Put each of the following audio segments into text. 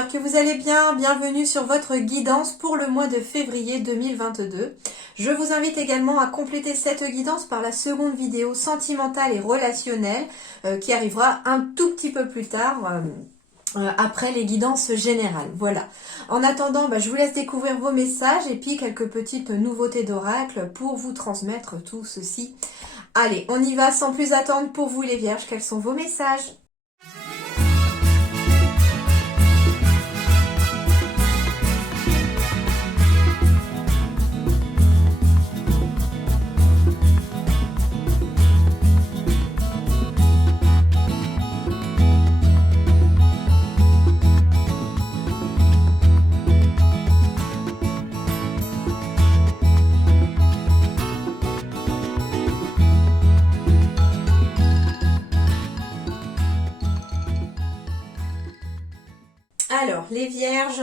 j'espère que vous allez bien. Bienvenue sur votre guidance pour le mois de février 2022. Je vous invite également à compléter cette guidance par la seconde vidéo sentimentale et relationnelle qui arrivera un tout petit peu plus tard. Après les guidances générales. Voilà. En attendant, je vous laisse découvrir vos messages et puis quelques petites nouveautés d'oracle pour vous transmettre tout ceci. Allez, on y va sans plus attendre pour vous les vierges. Quels sont vos messages ? Alors, les vierges,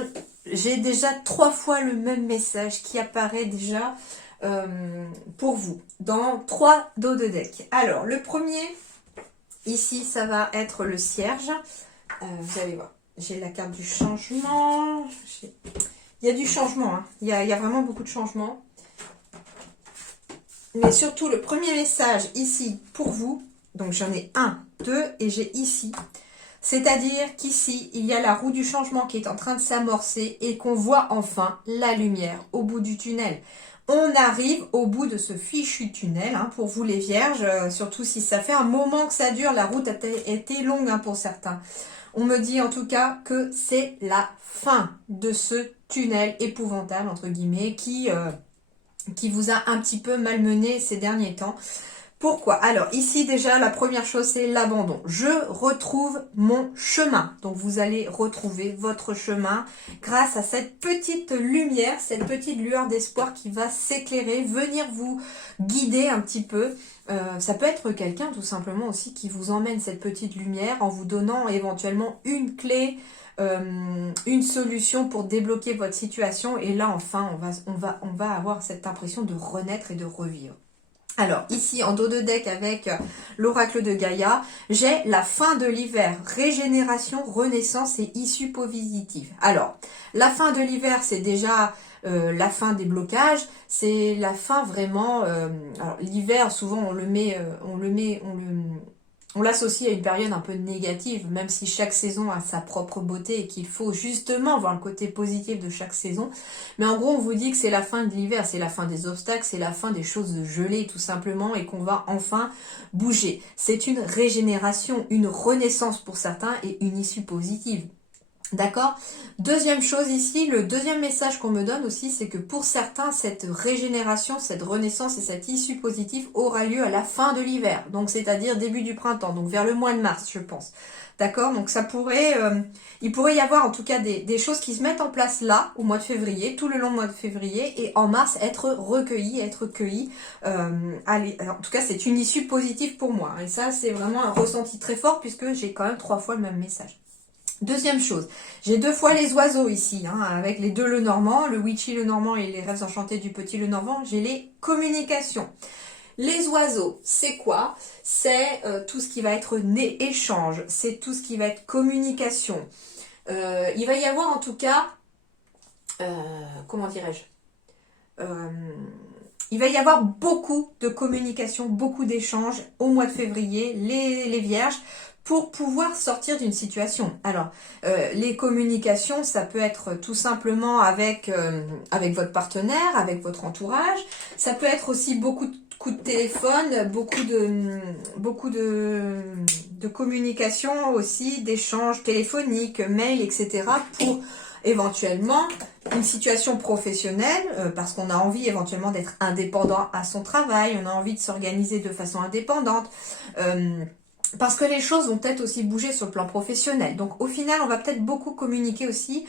j'ai déjà 3 fois le même message qui apparaît déjà pour vous dans 3 dos de deck. Alors, le premier, ici, ça va être le cierge. Vous allez voir, j'ai la carte du changement. Il y a du changement, hein. Il y a vraiment beaucoup de changements. Mais surtout, le premier message ici pour vous, donc j'en ai 1, 2 et j'ai ici. C'est-à-dire qu'ici, il y a la roue du changement qui est en train de s'amorcer et qu'on voit enfin la lumière au bout du tunnel. On arrive au bout de ce fichu tunnel, hein, pour vous les vierges, surtout si ça fait un moment que ça dure, la route a été longue, hein, pour certains. On me dit en tout cas que c'est la fin de ce tunnel épouvantable, entre guillemets, qui vous a un petit peu malmené ces derniers temps. Pourquoi? Alors ici déjà la première chose c'est l'abandon. Je retrouve mon chemin. Donc vous allez retrouver votre chemin grâce à cette petite lumière, cette petite lueur d'espoir qui va s'éclairer, venir vous guider un petit peu. Ça peut être quelqu'un tout simplement aussi qui vous emmène cette petite lumière en vous donnant éventuellement une clé, une solution pour débloquer votre situation. Et là enfin on va avoir cette impression de renaître et de revivre. Alors, ici, en dos de deck avec l'oracle de Gaïa, j'ai la fin de l'hiver, régénération, renaissance et issue positive. Alors, la fin de l'hiver, c'est déjà la fin des blocages, c'est la fin vraiment... alors, l'hiver, souvent, on l'associe à une période un peu négative, même si chaque saison a sa propre beauté et qu'il faut justement voir le côté positif de chaque saison. Mais en gros, on vous dit que c'est la fin de l'hiver, c'est la fin des obstacles, c'est la fin des choses gelées tout simplement et qu'on va enfin bouger. C'est une régénération, une renaissance pour certains et une issue positive. D'accord? Deuxième chose ici, le deuxième message qu'on me donne aussi, c'est que pour certains, cette régénération, cette renaissance et cette issue positive aura lieu à la fin de l'hiver. Donc, c'est-à-dire début du printemps, donc vers le mois de mars, je pense. D'accord? Donc, ça pourrait, il pourrait y avoir en tout cas des choses qui se mettent en place là, au mois de février, tout le long du mois de février, et en mars, être recueillies, être cueillies. En tout cas, c'est une issue positive pour moi. Et ça, c'est vraiment un ressenti très fort puisque j'ai quand même 3 fois le même message. Deuxième chose, j'ai 2 fois les oiseaux ici, hein, avec les 2 Lenormand, le Witchy Lenormand et les rêves enchantés du petit Lenormand, j'ai les communications. Les oiseaux, c'est quoi? C'est tout ce qui va être échange, c'est tout ce qui va être communication. Il va y avoir en tout cas, comment dirais-je, il va y avoir beaucoup de communication, beaucoup d'échanges au mois de février, les vierges, pour pouvoir sortir d'une situation. Alors, les communications, ça peut être tout simplement avec votre partenaire, avec votre entourage. Ça peut être aussi beaucoup de coups de téléphone, beaucoup de communication aussi, d'échanges téléphoniques, mails, etc. pour éventuellement une situation professionnelle, parce qu'on a envie éventuellement d'être indépendant à son travail, on a envie de s'organiser de façon indépendante. Parce que les choses vont peut-être aussi bouger sur le plan professionnel. Donc au final, on va peut-être beaucoup communiquer aussi,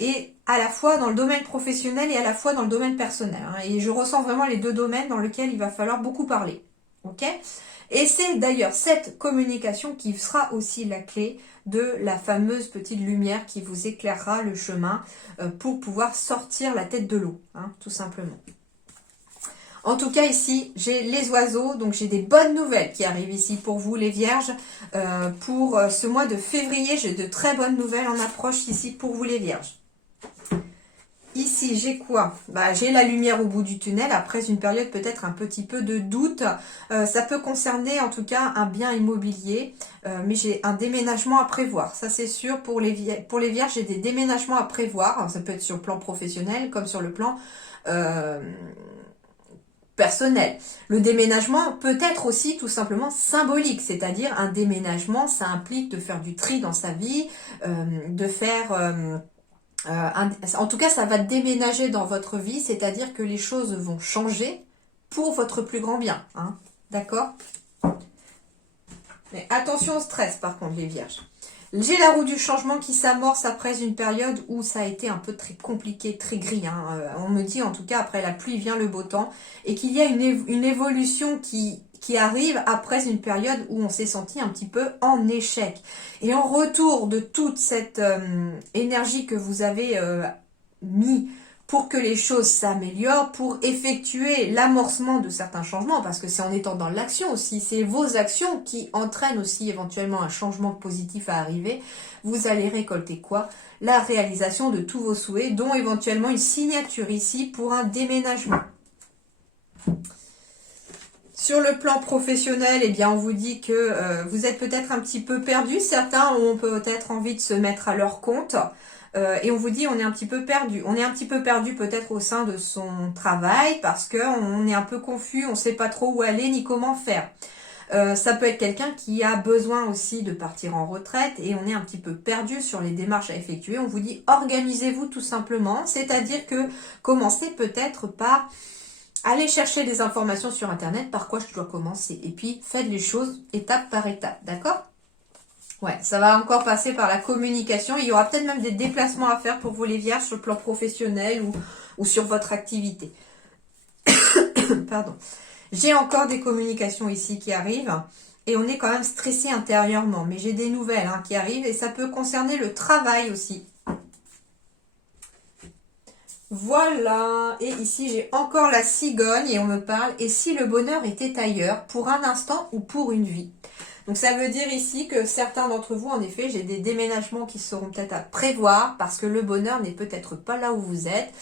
et à la fois dans le domaine professionnel et à la fois dans le domaine personnel. Hein. Et je ressens vraiment les 2 domaines dans lesquels il va falloir beaucoup parler. Ok ? Et c'est d'ailleurs cette communication qui sera aussi la clé de la fameuse petite lumière qui vous éclairera le chemin pour pouvoir sortir la tête de l'eau, hein, tout simplement. En tout cas, ici, j'ai les oiseaux, donc j'ai des bonnes nouvelles qui arrivent ici pour vous, les vierges. Pour ce mois de février, j'ai de très bonnes nouvelles en approche ici pour vous, les vierges. Ici, j'ai quoi? J'ai la lumière au bout du tunnel, après une période peut-être un petit peu de doute. Ça peut concerner en tout cas un bien immobilier, mais j'ai un déménagement à prévoir. Ça, c'est sûr, pour les vierges, j'ai des déménagements à prévoir. Alors, ça peut être sur le plan professionnel comme sur le plan personnel. Le déménagement peut être aussi tout simplement symbolique, c'est-à-dire un déménagement, ça implique de faire du tri dans sa vie, de faire... en tout cas, ça va déménager dans votre vie, c'est-à-dire que les choses vont changer pour votre plus grand bien. Hein, d'accord? Mais attention au stress, par contre, les vierges. J'ai la roue du changement qui s'amorce après une période où ça a été un peu très compliqué, très gris. Hein. On me dit, en tout cas, après la pluie vient le beau temps. Et qu'il y a une évolution qui arrive après une période où on s'est senti un petit peu en échec. Et en retour de toute cette énergie que vous avez mis pour que les choses s'améliorent, pour effectuer l'amorcement de certains changements, parce que c'est en étant dans l'action aussi, c'est vos actions qui entraînent aussi éventuellement un changement positif à arriver. Vous allez récolter quoi? La réalisation de tous vos souhaits, dont éventuellement une signature ici pour un déménagement. Sur le plan professionnel, eh bien, on vous dit que vous êtes peut-être un petit peu perdu. Certains ont peut-être envie de se mettre à leur compte. Et on vous dit on est un petit peu perdu. On est un petit peu perdu peut-être au sein de son travail parce qu'on est un peu confus, on ne sait pas trop où aller ni comment faire. Ça peut être quelqu'un qui a besoin aussi de partir en retraite et on est un petit peu perdu sur les démarches à effectuer. On vous dit organisez-vous tout simplement, c'est-à-dire que commencez peut-être par aller chercher des informations sur Internet, par quoi je dois commencer. Et puis faites les choses étape par étape, d'accord ? Ouais, ça va encore passer par la communication. Il y aura peut-être même des déplacements à faire pour vous les vierges sur le plan professionnel ou sur votre activité. Pardon. J'ai encore des communications ici qui arrivent et on est quand même stressé intérieurement. Mais j'ai des nouvelles qui arrivent et ça peut concerner le travail aussi. Voilà. Et ici, j'ai encore la cigogne et on me parle. Et si le bonheur était ailleurs, pour un instant ou pour une vie? Donc ça veut dire ici que certains d'entre vous, en effet, j'ai des déménagements qui seront peut-être à prévoir parce que le bonheur n'est peut-être pas là où vous êtes.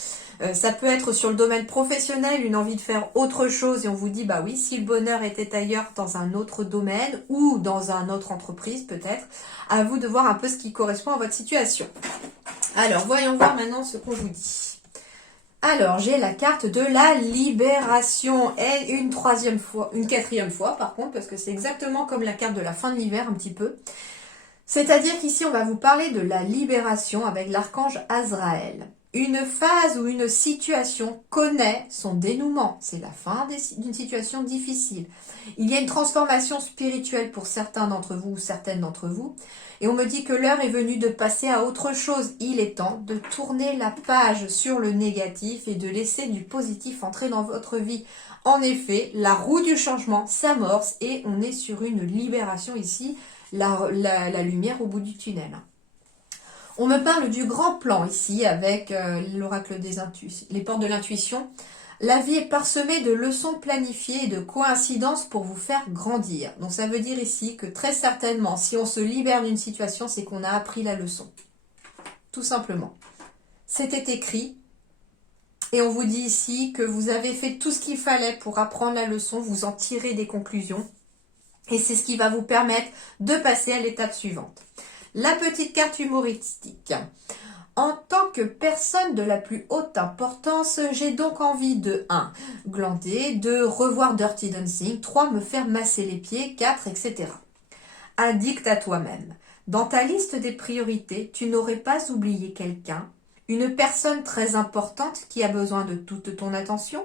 Ça peut être sur le domaine professionnel, une envie de faire autre chose et on vous dit, bah oui, si le bonheur était ailleurs dans un autre domaine ou dans une autre entreprise peut-être, à vous de voir un peu ce qui correspond à votre situation. Alors, voyons voir maintenant ce qu'on vous dit. Alors, j'ai la carte de la libération et une quatrième fois par contre, parce que c'est exactement comme la carte de la fin de l'hiver un petit peu. C'est-à-dire qu'ici, on va vous parler de la libération avec l'archange Azraël. Une phase ou une situation connaît son dénouement. C'est la fin d'une situation difficile. Il y a une transformation spirituelle pour certains d'entre vous ou certaines d'entre vous. Et on me dit que l'heure est venue de passer à autre chose. Il est temps de tourner la page sur le négatif et de laisser du positif entrer dans votre vie. En effet, la roue du changement s'amorce et on est sur une libération ici, la lumière au bout du tunnel. On me parle du grand plan ici avec l'oracle des intuitions, les portes de l'intuition. La vie est parsemée de leçons planifiées et de coïncidences pour vous faire grandir. Donc ça veut dire ici que très certainement, si on se libère d'une situation, c'est qu'on a appris la leçon. Tout simplement. C'était écrit et on vous dit ici que vous avez fait tout ce qu'il fallait pour apprendre la leçon, vous en tirez des conclusions. Et c'est ce qui va vous permettre de passer à l'étape suivante. La petite carte humoristique. En tant que personne de la plus haute importance, j'ai donc envie de 1. Glander, 2. Revoir Dirty Dancing, 3. Me faire masser les pieds, 4. etc. Addict à toi-même. Dans ta liste des priorités, tu n'aurais pas oublié quelqu'un, une personne très importante qui a besoin de toute ton attention?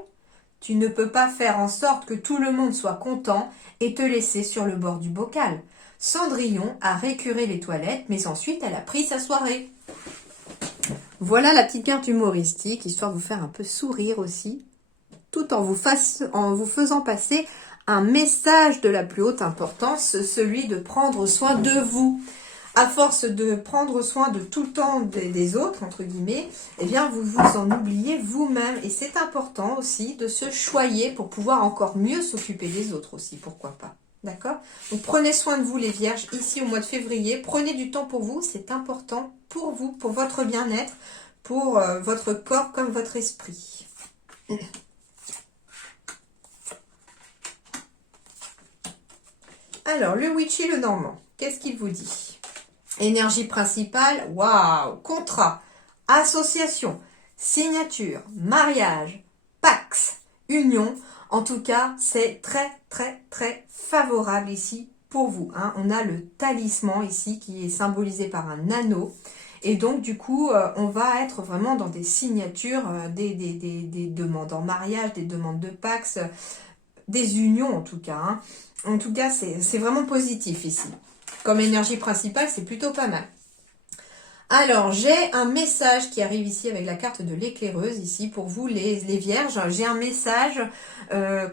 Tu ne peux pas faire en sorte que tout le monde soit content et te laisser sur le bord du bocal. Cendrillon a récuré les toilettes, mais ensuite elle a pris sa soirée. Voilà la petite carte humoristique, histoire de vous faire un peu sourire aussi, tout en vous faisant passer un message de la plus haute importance, celui de prendre soin de vous. à force de prendre soin de tout le temps des autres, entre guillemets, eh bien, vous vous en oubliez vous-même. Et c'est important aussi de se choyer pour pouvoir encore mieux s'occuper des autres aussi, pourquoi pas. D'accord? Donc, prenez soin de vous, les vierges, ici au mois de février. Prenez du temps pour vous, c'est important pour vous, pour votre bien-être, pour votre corps comme votre esprit. Alors, le Witchy, le Normand, qu'est-ce qu'il vous dit? Énergie principale, waouh, contrat, association, signature, mariage, pax, union. En tout cas, c'est très, très, très favorable ici pour vous. Hein. On a le talisman ici qui est symbolisé par un anneau. Et donc, du coup, on va être vraiment dans des signatures, des demandes en mariage, des demandes de pax, des unions en tout cas. Hein. En tout cas, c'est vraiment positif ici. Comme énergie principale, c'est plutôt pas mal. Alors, j'ai un message qui arrive ici avec la carte de l'éclaireuse, ici, pour vous, les vierges. J'ai un message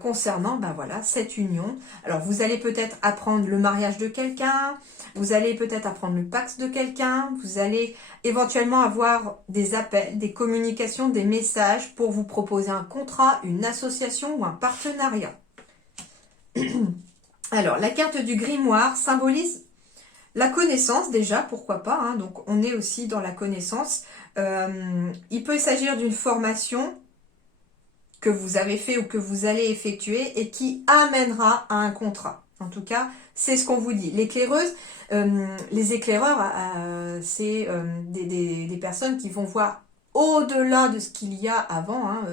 concernant, ben voilà, cette union. Alors, vous allez peut-être apprendre le mariage de quelqu'un, vous allez peut-être apprendre le pax de quelqu'un, vous allez éventuellement avoir des appels, des communications, des messages pour vous proposer un contrat, une association ou un partenariat. Alors, la carte du grimoire symbolise la connaissance déjà, pourquoi pas, hein, donc on est aussi dans la connaissance. Il peut s'agir d'une formation que vous avez fait ou que vous allez effectuer et qui amènera à un contrat. En tout cas, c'est ce qu'on vous dit. L'éclaireuse, les éclaireurs, c'est des personnes qui vont voir au-delà de ce qu'il y a avant. Hein,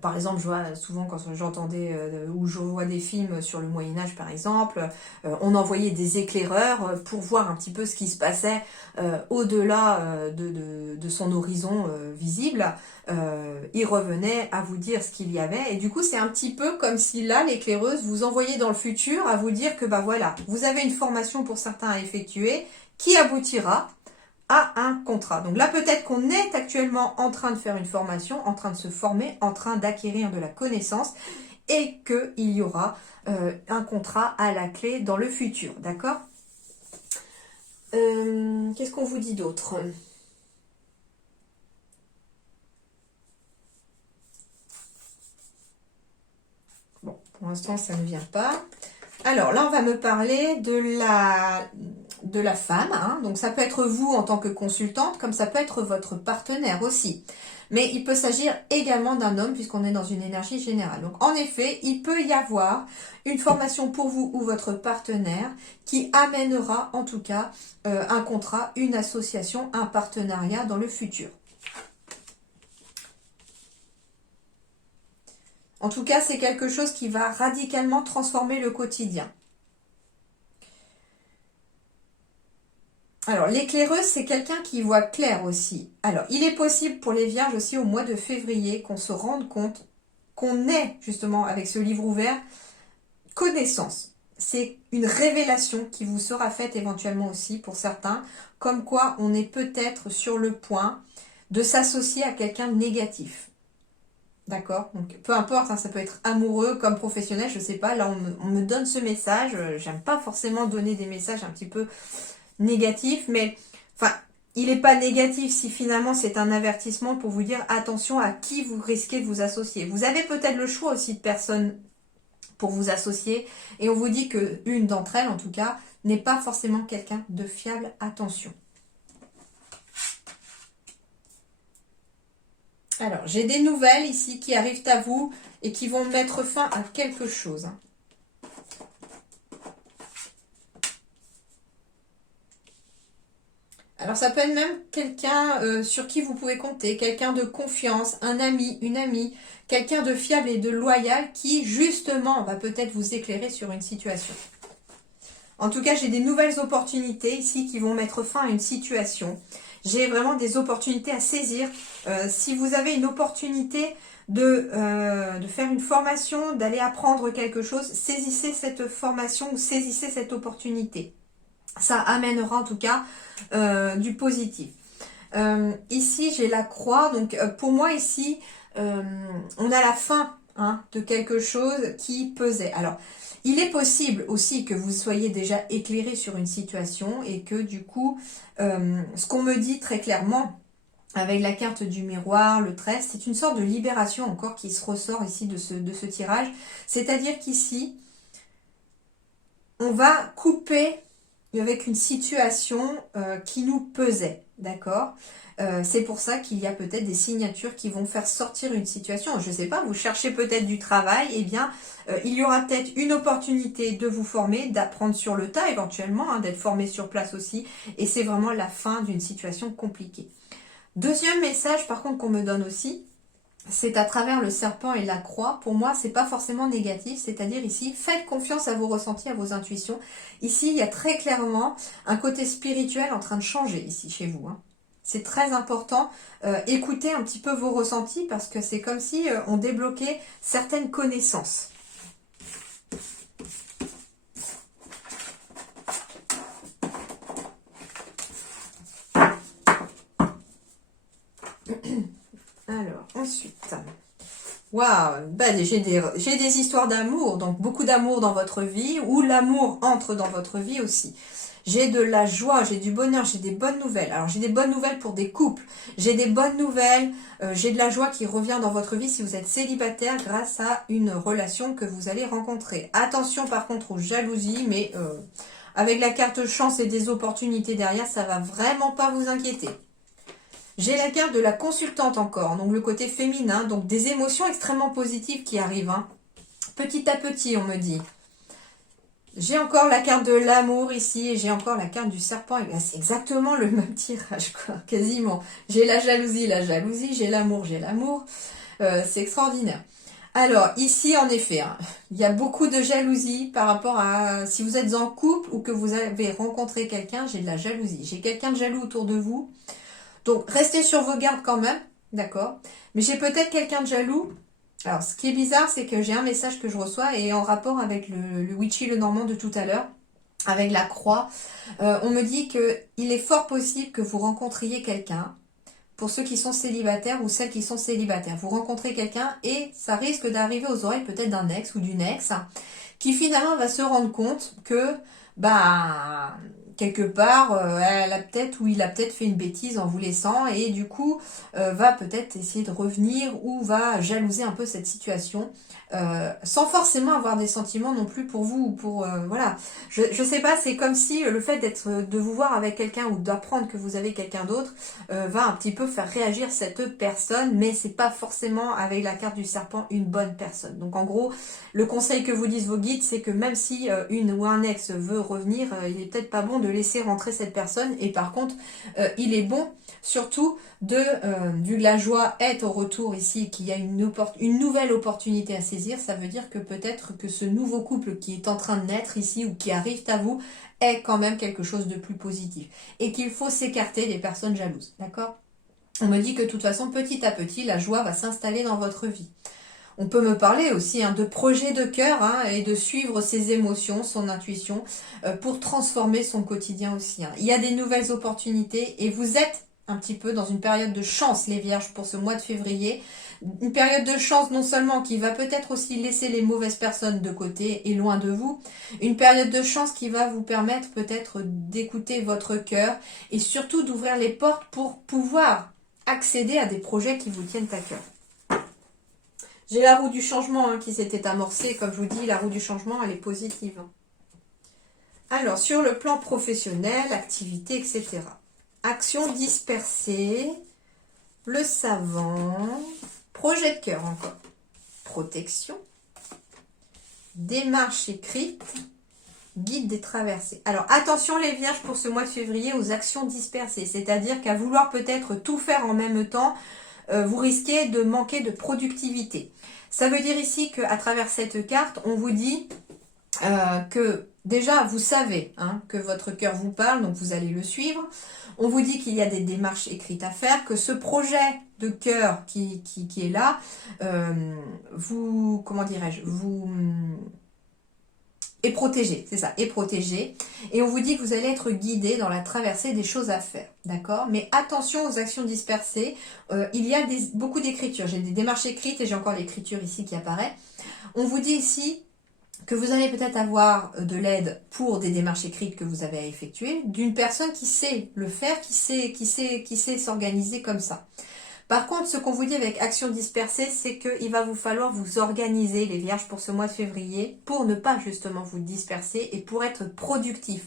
par exemple, je vois souvent quand j'entendais ou je vois des films sur le Moyen-Âge par exemple, on envoyait des éclaireurs pour voir un petit peu ce qui se passait au-delà de son horizon visible. Il revenait à vous dire ce qu'il y avait et du coup c'est un petit peu comme si là l'éclaireuse vous envoyait dans le futur à vous dire que bah voilà, vous avez une formation pour certains à effectuer qui aboutira à un contrat. Donc là, peut-être qu'on est actuellement en train de faire une formation, en train de se former, en train d'acquérir de la connaissance et qu'il y aura un contrat à la clé dans le futur. D'accord? Qu'est-ce qu'on vous dit d'autre? Bon, pour l'instant, ça ne vient pas. Alors là, on va me parler de la femme. Hein. Donc ça peut être vous en tant que consultante, comme ça peut être votre partenaire aussi. Mais il peut s'agir également d'un homme, puisqu'on est dans une énergie générale. Donc en effet, il peut y avoir une formation pour vous ou votre partenaire qui amènera en tout cas un contrat, une association, un partenariat dans le futur. En tout cas, c'est quelque chose qui va radicalement transformer le quotidien. Alors, l'éclaireuse, c'est quelqu'un qui voit clair aussi. Alors, il est possible pour les vierges aussi au mois de février qu'on se rende compte qu'on ait, justement, avec ce livre ouvert, connaissance. C'est une révélation qui vous sera faite éventuellement aussi pour certains, comme quoi on est peut-être sur le point de s'associer à quelqu'un de négatif. D'accord? Donc, peu importe, hein, ça peut être amoureux comme professionnel, je sais pas. Là, on me donne ce message. J'aime pas forcément donner des messages un petit peu négatifs, mais enfin, il n'est pas négatif si finalement c'est un avertissement pour vous dire attention à qui vous risquez de vous associer. Vous avez peut-être le choix aussi de personnes pour vous associer, et on vous dit que une d'entre elles, en tout cas, n'est pas forcément quelqu'un de fiable. Attention. Alors, j'ai des nouvelles ici qui arrivent à vous et qui vont mettre fin à quelque chose. Alors, ça peut être même quelqu'un sur qui vous pouvez compter, quelqu'un de confiance, un ami, une amie, quelqu'un de fiable et de loyal qui, justement, va peut-être vous éclairer sur une situation. En tout cas, j'ai des nouvelles opportunités ici qui vont mettre fin à une situation. J'ai vraiment des opportunités à saisir. Si vous avez une opportunité de faire une formation, d'aller apprendre quelque chose, saisissez cette formation ou saisissez cette opportunité. Ça amènera en tout cas du positif. Ici, j'ai la croix. Donc, pour moi, ici, on a la fin hein, de quelque chose qui pesait. Alors, il est possible aussi que vous soyez déjà éclairé sur une situation et que du coup, ce qu'on me dit très clairement avec la carte du miroir, le 13, c'est une sorte de libération encore qui se ressort ici de ce tirage. C'est-à-dire qu'ici, on va couper avec une situation qui nous pesait, d'accord? C'est pour ça qu'il y a peut-être des signatures qui vont faire sortir une situation. Je ne sais pas, vous cherchez peut-être du travail, eh bien, il y aura peut-être une opportunité de vous former, d'apprendre sur le tas éventuellement, hein, d'être formé sur place aussi, et c'est vraiment la fin d'une situation compliquée. Deuxième message, par contre, qu'on me donne aussi, c'est à travers le serpent et la croix. Pour moi, c'est pas forcément négatif, c'est-à-dire ici, faites confiance à vos ressentis, à vos intuitions. Ici, il y a très clairement un côté spirituel en train de changer ici chez vous, hein. C'est très important. Écoutez un petit peu vos ressentis parce que c'est comme si on débloquait certaines connaissances. Alors, ensuite... Waouh, bah, j'ai des histoires d'amour, donc beaucoup d'amour dans votre vie, où l'amour entre dans votre vie aussi. J'ai de la joie, j'ai du bonheur, j'ai des bonnes nouvelles. Alors j'ai des bonnes nouvelles pour des couples, j'ai des bonnes nouvelles, j'ai de la joie qui revient dans votre vie si vous êtes célibataire grâce à une relation que vous allez rencontrer. Attention par contre aux jalousies, mais avec la carte chance et des opportunités derrière, ça va vraiment pas vous inquiéter. J'ai la carte de la consultante encore, donc le côté féminin, donc des émotions extrêmement positives qui arrivent, hein. Petit à petit, on me dit. J'ai encore la carte de l'amour ici, et j'ai encore la carte du serpent, et bien c'est exactement le même tirage, quoi, quasiment. J'ai la jalousie, j'ai l'amour, c'est extraordinaire. Alors, ici, en effet, hein, il y a beaucoup de jalousie par rapport à si vous êtes en couple ou que vous avez rencontré quelqu'un, j'ai de la jalousie. J'ai quelqu'un de jaloux autour de vous. Donc, restez sur vos gardes quand même, d'accord? Mais j'ai peut-être quelqu'un de jaloux. Alors, ce qui est bizarre, c'est que j'ai un message que je reçois et en rapport avec le Witchy le Normand de tout à l'heure, avec la croix, on me dit qu'il est fort possible que vous rencontriez quelqu'un, pour ceux qui sont célibataires ou celles qui sont célibataires. Vous rencontrez quelqu'un et ça risque d'arriver aux oreilles peut-être d'un ex ou d'une ex, qui finalement va se rendre compte que, bah, quelque part, elle a peut-être ou il a peut-être fait une bêtise en vous laissant et du coup va peut-être essayer de revenir ou va jalouser un peu cette situation sans forcément avoir des sentiments non plus pour vous ou pour voilà. Je sais pas, c'est comme si le fait de vous voir avec quelqu'un ou d'apprendre que vous avez quelqu'un d'autre va un petit peu faire réagir cette personne, mais c'est pas forcément avec la carte du serpent une bonne personne. Donc en gros, le conseil que vous disent vos guides, c'est que même si une ou un ex veut revenir, il est peut-être pas bon de laisser rentrer cette personne. Et par contre, il est bon surtout vu que la joie est au retour ici, qu'il y a une nouvelle opportunité à saisir, ça veut dire que peut-être que ce nouveau couple qui est en train de naître ici ou qui arrive à vous est quand même quelque chose de plus positif. Et qu'il faut s'écarter des personnes jalouses, d'accord? On me dit que de toute façon, petit à petit, la joie va s'installer dans votre vie. On peut me parler aussi de projets de cœur et de suivre ses émotions, son intuition, pour transformer son quotidien aussi. Il y a des nouvelles opportunités et vous êtes un petit peu dans une période de chance, les vierges, pour ce mois de février. Une période de chance non seulement qui va peut-être aussi laisser les mauvaises personnes de côté et loin de vous, une période de chance qui va vous permettre peut-être d'écouter votre cœur et surtout d'ouvrir les portes pour pouvoir accéder à des projets qui vous tiennent à cœur. J'ai la roue du changement qui s'était amorcée. Comme je vous dis, la roue du changement, elle est positive. Alors, sur le plan professionnel, activité, etc. Action dispersée, le savant, projet de cœur encore, protection, démarche écrite, guide des traversées. Alors, attention les vierges pour ce mois de février aux actions dispersées. C'est-à-dire qu'à vouloir peut-être tout faire en même temps, vous risquez de manquer de productivité. Ça veut dire ici qu'à travers cette carte, on vous dit que déjà, vous savez que votre cœur vous parle, donc vous allez le suivre. On vous dit qu'il y a des démarches écrites à faire, que ce projet de cœur qui est là, comment dirais-je, Et protégé, c'est ça, et protégé. Et on vous dit que vous allez être guidé dans la traversée des choses à faire, d'accord? Mais attention aux actions dispersées. Il y a beaucoup d'écriture. J'ai des démarches écrites et j'ai encore l'écriture ici qui apparaît. On vous dit ici que vous allez peut-être avoir de l'aide pour des démarches écrites que vous avez à effectuer, d'une personne qui sait le faire, qui sait s'organiser comme ça. Par contre, ce qu'on vous dit avec action dispersée, c'est qu'il va vous falloir vous organiser, les vierges, pour ce mois de février, pour ne pas justement vous disperser et pour être productif.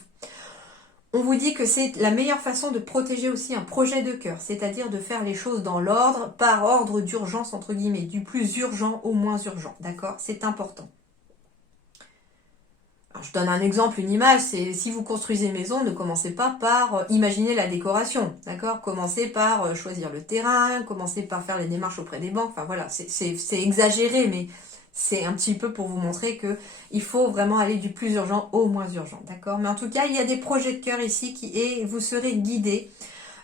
On vous dit que c'est la meilleure façon de protéger aussi un projet de cœur, c'est-à-dire de faire les choses dans l'ordre, par ordre d'urgence, entre guillemets, du plus urgent au moins urgent, d'accord? C'est important. Alors, je donne un exemple, une image, c'est si vous construisez une maison, ne commencez pas par imaginer la décoration, d'accord? Commencez par choisir le terrain, commencez par faire les démarches auprès des banques, enfin voilà, c'est exagéré, mais c'est un petit peu pour vous montrer que il faut vraiment aller du plus urgent au moins urgent, d'accord? Mais en tout cas, il y a des projets de cœur ici et vous serez guidés.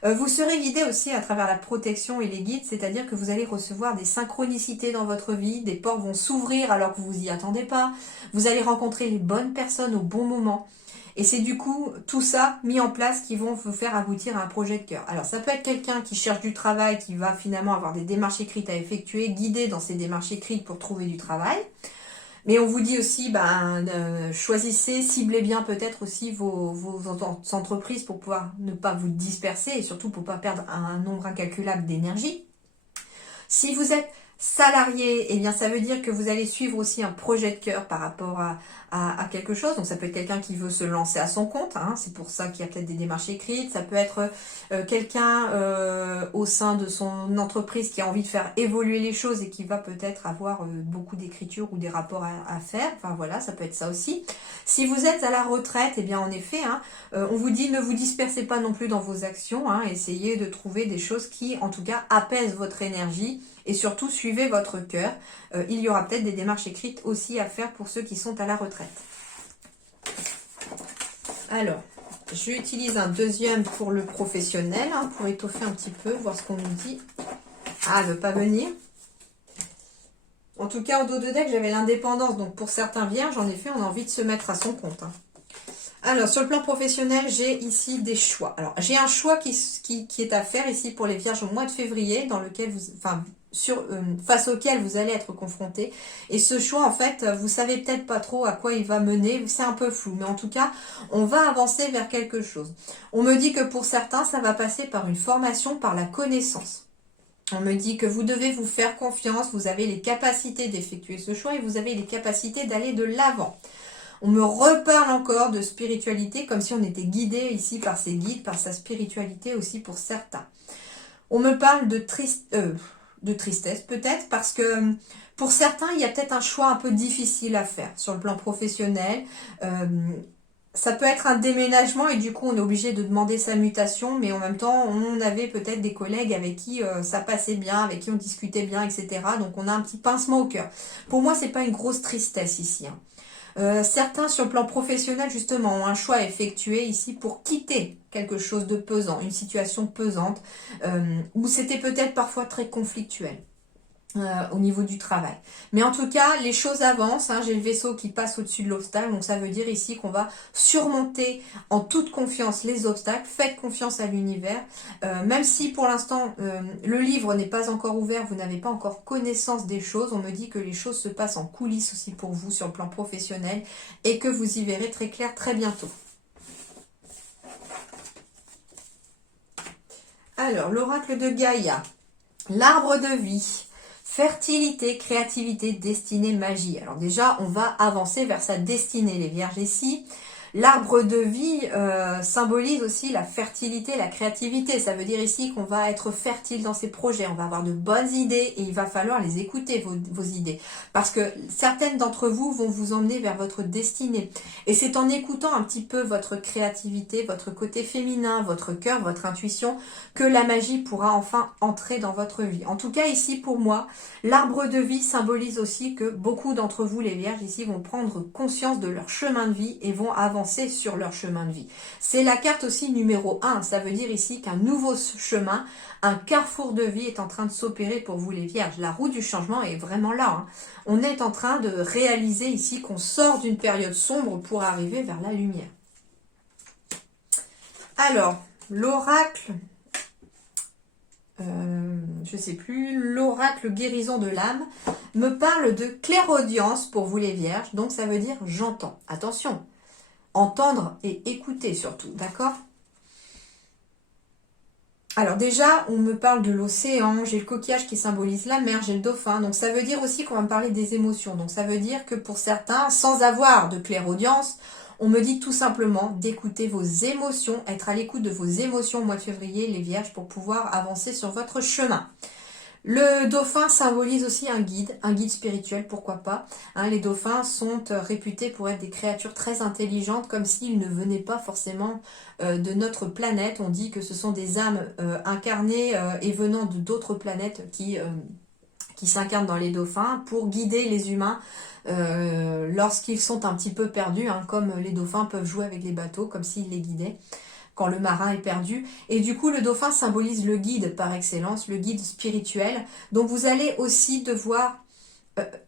Vous serez guidé aussi à travers la protection et les guides, c'est-à-dire que vous allez recevoir des synchronicités dans votre vie, des portes vont s'ouvrir alors que vous n'y attendez pas, vous allez rencontrer les bonnes personnes au bon moment. Et c'est du coup tout ça mis en place qui vont vous faire aboutir à un projet de cœur. Alors ça peut être quelqu'un qui cherche du travail, qui va finalement avoir des démarches écrites à effectuer, guidé dans ces démarches écrites pour trouver du travail. Mais on vous dit aussi, choisissez, ciblez bien peut-être aussi vos entreprises pour pouvoir ne pas vous disperser et surtout pour ne pas perdre un nombre incalculable d'énergie. Si vous êtes salarié, eh bien ça veut dire que vous allez suivre aussi un projet de cœur par rapport à quelque chose. Donc ça peut être quelqu'un qui veut se lancer à son compte, hein, c'est pour ça qu'il y a peut-être des démarches écrites. Ça peut être quelqu'un au sein de son entreprise qui a envie de faire évoluer les choses et qui va peut-être avoir beaucoup d'écriture ou des rapports à faire. Enfin voilà, ça peut être ça aussi. Si vous êtes à la retraite, eh bien en effet, on vous dit ne vous dispersez pas non plus dans vos actions, essayez de trouver des choses qui en tout cas apaisent votre énergie. Et surtout, suivez votre cœur. Il y aura peut-être des démarches écrites aussi à faire pour ceux qui sont à la retraite. Alors, j'utilise un deuxième pour le professionnel, pour étoffer un petit peu, voir ce qu'on nous dit. Ah, elle ne veut pas venir. En tout cas, au dos de deck, j'avais l'indépendance. Donc, pour certains vierges, en effet, on a envie de se mettre à son compte. Alors, sur le plan professionnel, j'ai ici des choix. Alors, j'ai un choix qui est à faire ici pour les vierges au mois de février, dans lequel face auquel vous allez être confrontés. Et ce choix, en fait, vous savez peut-être pas trop à quoi il va mener. C'est un peu flou, mais en tout cas, on va avancer vers quelque chose. On me dit que pour certains, ça va passer par une formation, par la connaissance. On me dit que vous devez vous faire confiance, vous avez les capacités d'effectuer ce choix et vous avez les capacités d'aller de l'avant. On me reparle encore de spiritualité, comme si on était guidé ici par ses guides, par sa spiritualité aussi pour certains. On me parle de tristesse peut-être, parce que pour certains, il y a peut-être un choix un peu difficile à faire sur le plan professionnel. Ça peut être un déménagement et du coup, on est obligé de demander sa mutation, mais en même temps, on avait peut-être des collègues avec qui ça passait bien, avec qui on discutait bien, etc. Donc, on a un petit pincement au cœur. Pour moi, c'est pas une grosse tristesse ici. Certains sur le plan professionnel justement ont un choix à effectuer ici pour quitter quelque chose de pesant, une situation pesante où c'était peut-être parfois très conflictuel au niveau du travail. Mais en tout cas, les choses avancent, j'ai le vaisseau qui passe au-dessus de l'obstacle, donc ça veut dire ici qu'on va surmonter en toute confiance les obstacles. Faites confiance à l'univers, même si pour l'instant le livre n'est pas encore ouvert, vous n'avez pas encore connaissance des choses, on me dit que les choses se passent en coulisses aussi pour vous sur le plan professionnel et que vous y verrez très clair très bientôt. Alors, l'oracle de Gaïa, l'arbre de vie. Fertilité, créativité, destinée, magie. Alors déjà, on va avancer vers sa destinée, les vierges ici. L'arbre de vie symbolise aussi la fertilité, la créativité. Ça veut dire ici qu'on va être fertile dans ses projets, on va avoir de bonnes idées et il va falloir les écouter, vos idées. Parce que certaines d'entre vous vont vous emmener vers votre destinée. Et c'est en écoutant un petit peu votre créativité, votre côté féminin, votre cœur, votre intuition, que la magie pourra enfin entrer dans votre vie. En tout cas, ici, pour moi, l'arbre de vie symbolise aussi que beaucoup d'entre vous, les vierges, ici, vont prendre conscience de leur chemin de vie et vont avancer avancer sur leur chemin de vie. C'est la carte aussi numéro 1. Ça veut dire ici qu'un nouveau chemin, un carrefour de vie est en train de s'opérer pour vous les vierges. La roue du changement est vraiment là, hein. On est en train de réaliser ici qu'on sort d'une période sombre pour arriver vers la lumière. Alors, l'oracle, je sais plus, l'oracle guérison de l'âme me parle de clairaudience pour vous les vierges. Donc ça veut dire j'entends. Attention, entendre et écouter surtout, d'accord? Alors déjà, on me parle de l'océan, j'ai le coquillage qui symbolise la mer, j'ai le dauphin. Donc ça veut dire aussi qu'on va me parler des émotions. Donc ça veut dire que pour certains, sans avoir de clairaudience, on me dit tout simplement d'écouter vos émotions, être à l'écoute de vos émotions au mois de février, les vierges, pour pouvoir avancer sur votre chemin. Le dauphin symbolise aussi un guide spirituel, pourquoi pas. Hein, les dauphins sont réputés pour être des créatures très intelligentes, comme s'ils ne venaient pas forcément de notre planète. On dit que ce sont des âmes incarnées et venant de d'autres planètes qui s'incarnent dans les dauphins pour guider les humains lorsqu'ils sont un petit peu perdus, hein, comme les dauphins peuvent jouer avec les bateaux, comme s'ils les guidaient quand le marin est perdu. Et du coup, le dauphin symbolise le guide par excellence, le guide spirituel. Donc vous allez aussi devoir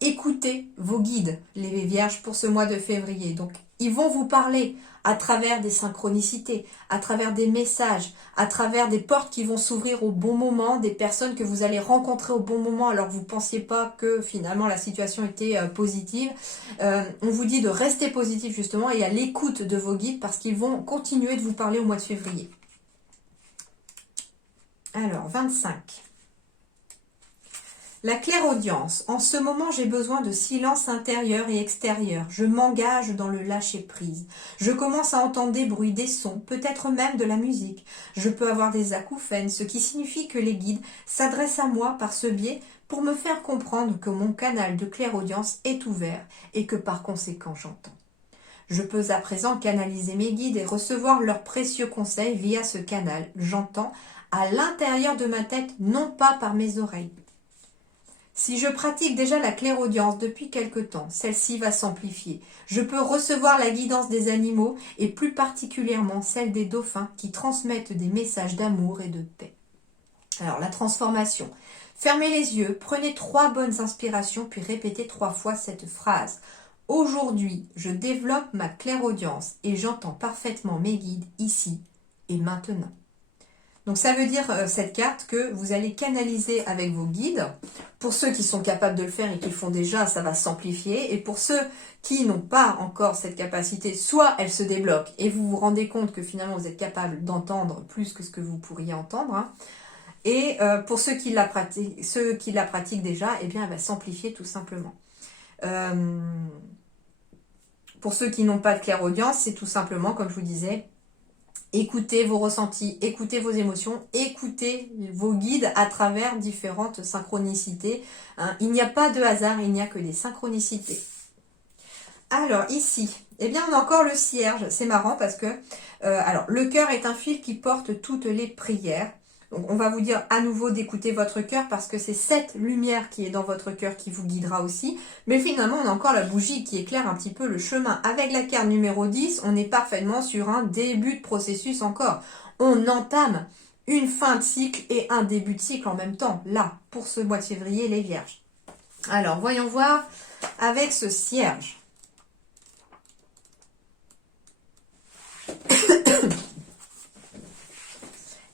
écouter vos guides, les vierges, pour ce mois de février. Donc ils vont vous parler à travers des synchronicités, à travers des messages, à travers des portes qui vont s'ouvrir au bon moment, des personnes que vous allez rencontrer au bon moment alors que vous ne pensiez pas que finalement la situation était positive. On vous dit de rester positif justement et à l'écoute de vos guides parce qu'ils vont continuer de vous parler au mois de février. Alors, 25. La clairaudience. En ce moment, j'ai besoin de silence intérieur et extérieur. Je m'engage dans le lâcher-prise. Je commence à entendre des bruits, des sons, peut-être même de la musique. Je peux avoir des acouphènes, ce qui signifie que les guides s'adressent à moi par ce biais pour me faire comprendre que mon canal de clairaudience est ouvert et que par conséquent j'entends. Je peux à présent canaliser mes guides et recevoir leurs précieux conseils via ce canal. J'entends à l'intérieur de ma tête, non pas par mes oreilles. Si je pratique déjà la clairaudience depuis quelque temps, celle-ci va s'amplifier. Je peux recevoir la guidance des animaux et plus particulièrement celle des dauphins qui transmettent des messages d'amour et de paix. Alors la transformation. Fermez les yeux, prenez 3 bonnes inspirations puis répétez 3 fois cette phrase. Aujourd'hui, je développe ma clairaudience et j'entends parfaitement mes guides ici et maintenant. Donc ça veut dire, cette carte, que vous allez canaliser avec vos guides. Pour ceux qui sont capables de le faire et qui le font déjà, ça va s'amplifier. Et pour ceux qui n'ont pas encore cette capacité, soit elle se débloque et vous vous rendez compte que finalement vous êtes capable d'entendre plus que ce que vous pourriez entendre. Hein. Et pour ceux qui la pratiquent déjà, eh bien elle va s'amplifier tout simplement. Pour ceux qui n'ont pas de clairaudience, c'est tout simplement, comme je vous disais, écoutez vos ressentis, écoutez vos émotions, écoutez vos guides à travers différentes synchronicités. Hein. Il n'y a pas de hasard, il n'y a que des synchronicités. Alors ici, eh bien on a encore le cierge. C'est marrant parce que alors le cœur est un fil qui porte toutes les prières. Donc on va vous dire à nouveau d'écouter votre cœur parce que c'est cette lumière qui est dans votre cœur qui vous guidera aussi. Mais finalement, on a encore la bougie qui éclaire un petit peu le chemin. Avec la carte numéro 10, on est parfaitement sur un début de processus encore. On entame une fin de cycle et un début de cycle en même temps, là, pour ce mois de février, les vierges. Alors, voyons voir avec ce cierge.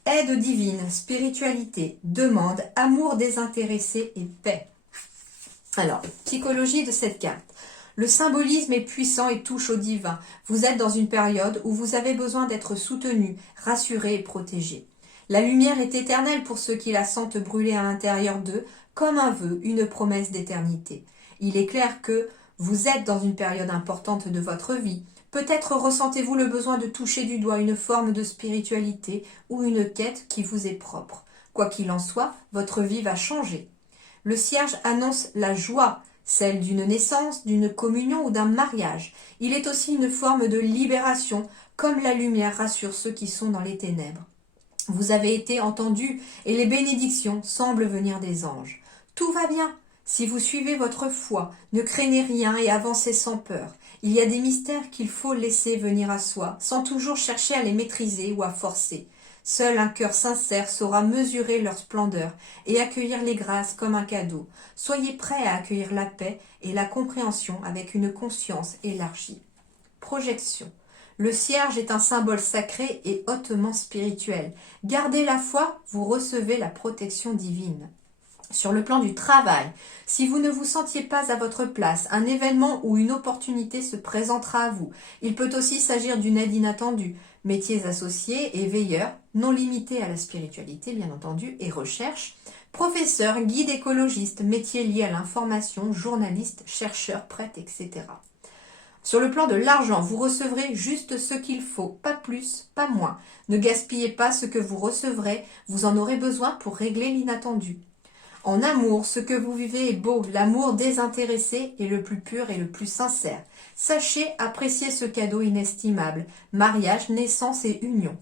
Aide divine, spiritualité, demande, amour désintéressé et paix. Alors, psychologie de cette carte. Le symbolisme est puissant et touche au divin. Vous êtes dans une période où vous avez besoin d'être soutenu, rassuré et protégé. La lumière est éternelle pour ceux qui la sentent brûler à l'intérieur d'eux, comme un vœu, une promesse d'éternité. Il est clair que vous êtes dans une période importante de votre vie. Peut-être ressentez-vous le besoin de toucher du doigt une forme de spiritualité ou une quête qui vous est propre. Quoi qu'il en soit, votre vie va changer. Le cierge annonce la joie, celle d'une naissance, d'une communion ou d'un mariage. Il est aussi une forme de libération, comme la lumière rassure ceux qui sont dans les ténèbres. Vous avez été entendus et les bénédictions semblent venir des anges. Tout va bien. Si vous suivez votre foi, ne craignez rien et avancez sans peur. Il y a des mystères qu'il faut laisser venir à soi, sans toujours chercher à les maîtriser ou à forcer. Seul un cœur sincère saura mesurer leur splendeur et accueillir les grâces comme un cadeau. Soyez prêts à accueillir la paix et la compréhension avec une conscience élargie. Projection. Le cierge est un symbole sacré et hautement spirituel. Gardez la foi, vous recevez la protection divine. Sur le plan du travail, si vous ne vous sentiez pas à votre place, un événement ou une opportunité se présentera à vous. Il peut aussi s'agir d'une aide inattendue. Métiers associés et veilleurs, non limités à la spiritualité bien entendu, et recherche. Professeur, guide écologiste, métiers liés à l'information, journaliste, chercheur, prêtre, etc. Sur le plan de l'argent, vous recevrez juste ce qu'il faut, pas plus, pas moins. Ne gaspillez pas ce que vous recevrez, vous en aurez besoin pour régler l'inattendu. En amour, ce que vous vivez est beau, l'amour désintéressé est le plus pur et le plus sincère. Sachez apprécier ce cadeau inestimable, mariage, naissance et union.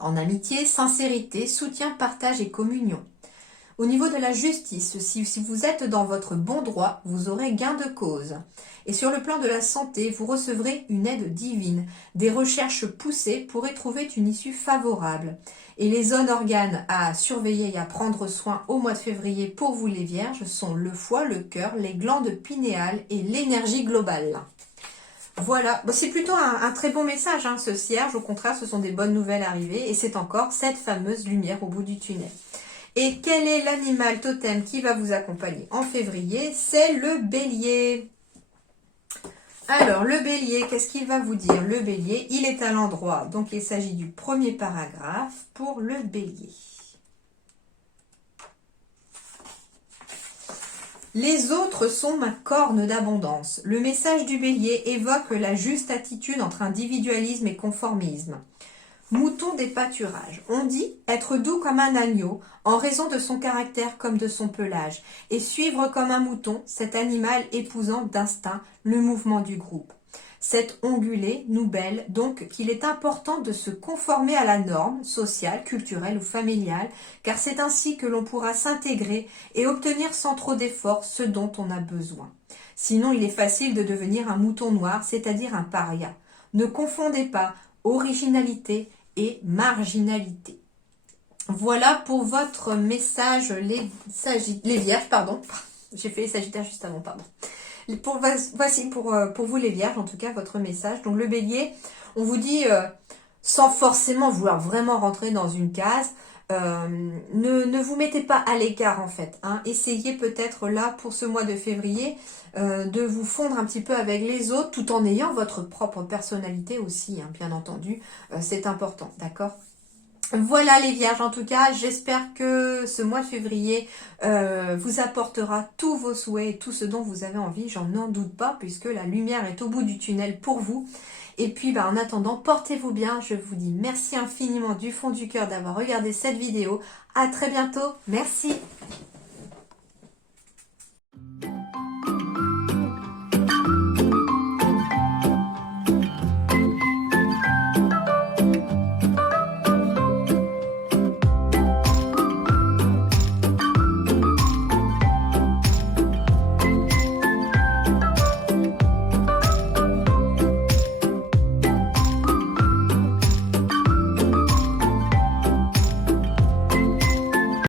En amitié, sincérité, soutien, partage et communion. Au niveau de la justice, si vous êtes dans votre bon droit, vous aurez gain de cause. Et sur le plan de la santé, vous recevrez une aide divine. Des recherches poussées pourraient trouver une issue favorable. Et les zones organes à surveiller et à prendre soin au mois de février pour vous les vierges sont le foie, le cœur, les glandes pinéales et l'énergie globale. Voilà, bon, c'est plutôt un très bon message, hein, ce cierge. Au contraire, ce sont des bonnes nouvelles arrivées et c'est encore cette fameuse lumière au bout du tunnel. Et quel est l'animal totem qui va vous accompagner en février? C'est le bélier. Alors, le bélier, qu'est-ce qu'il va vous dire? Le bélier, il est à l'endroit. Donc, il s'agit du premier paragraphe pour le bélier. Les autres sont ma corne d'abondance. Le message du bélier évoque la juste attitude entre individualisme et conformisme. Mouton des pâturages. On dit être doux comme un agneau, en raison de son caractère comme de son pelage, et suivre comme un mouton cet animal épousant d'instinct le mouvement du groupe. Cette ongulée nous belle donc qu'il est important de se conformer à la norme sociale, culturelle ou familiale, car c'est ainsi que l'on pourra s'intégrer et obtenir sans trop d'efforts ce dont on a besoin. Sinon, il est facile de devenir un mouton noir, c'est-à-dire un paria. Ne confondez pas originalité et marginalité. Voilà pour votre message, les vierges, pardon. J'ai fait les sagittaires juste avant, pardon. Voici pour vous les vierges, en tout cas, votre message. Donc le bélier, on vous dit, sans forcément vouloir vraiment rentrer dans une case, ne vous mettez pas à l'écart en fait. Hein. Essayez peut-être là, pour ce mois de février, de vous fondre un petit peu avec les autres, tout en ayant votre propre personnalité aussi, hein, bien entendu. C'est important, d'accord ? Voilà les vierges, en tout cas, j'espère que ce mois de février vous apportera tous vos souhaits et tout ce dont vous avez envie, j'en n'en doute pas, puisque la lumière est au bout du tunnel pour vous. Et puis en attendant, portez-vous bien, je vous dis merci infiniment du fond du cœur d'avoir regardé cette vidéo. À très bientôt, merci.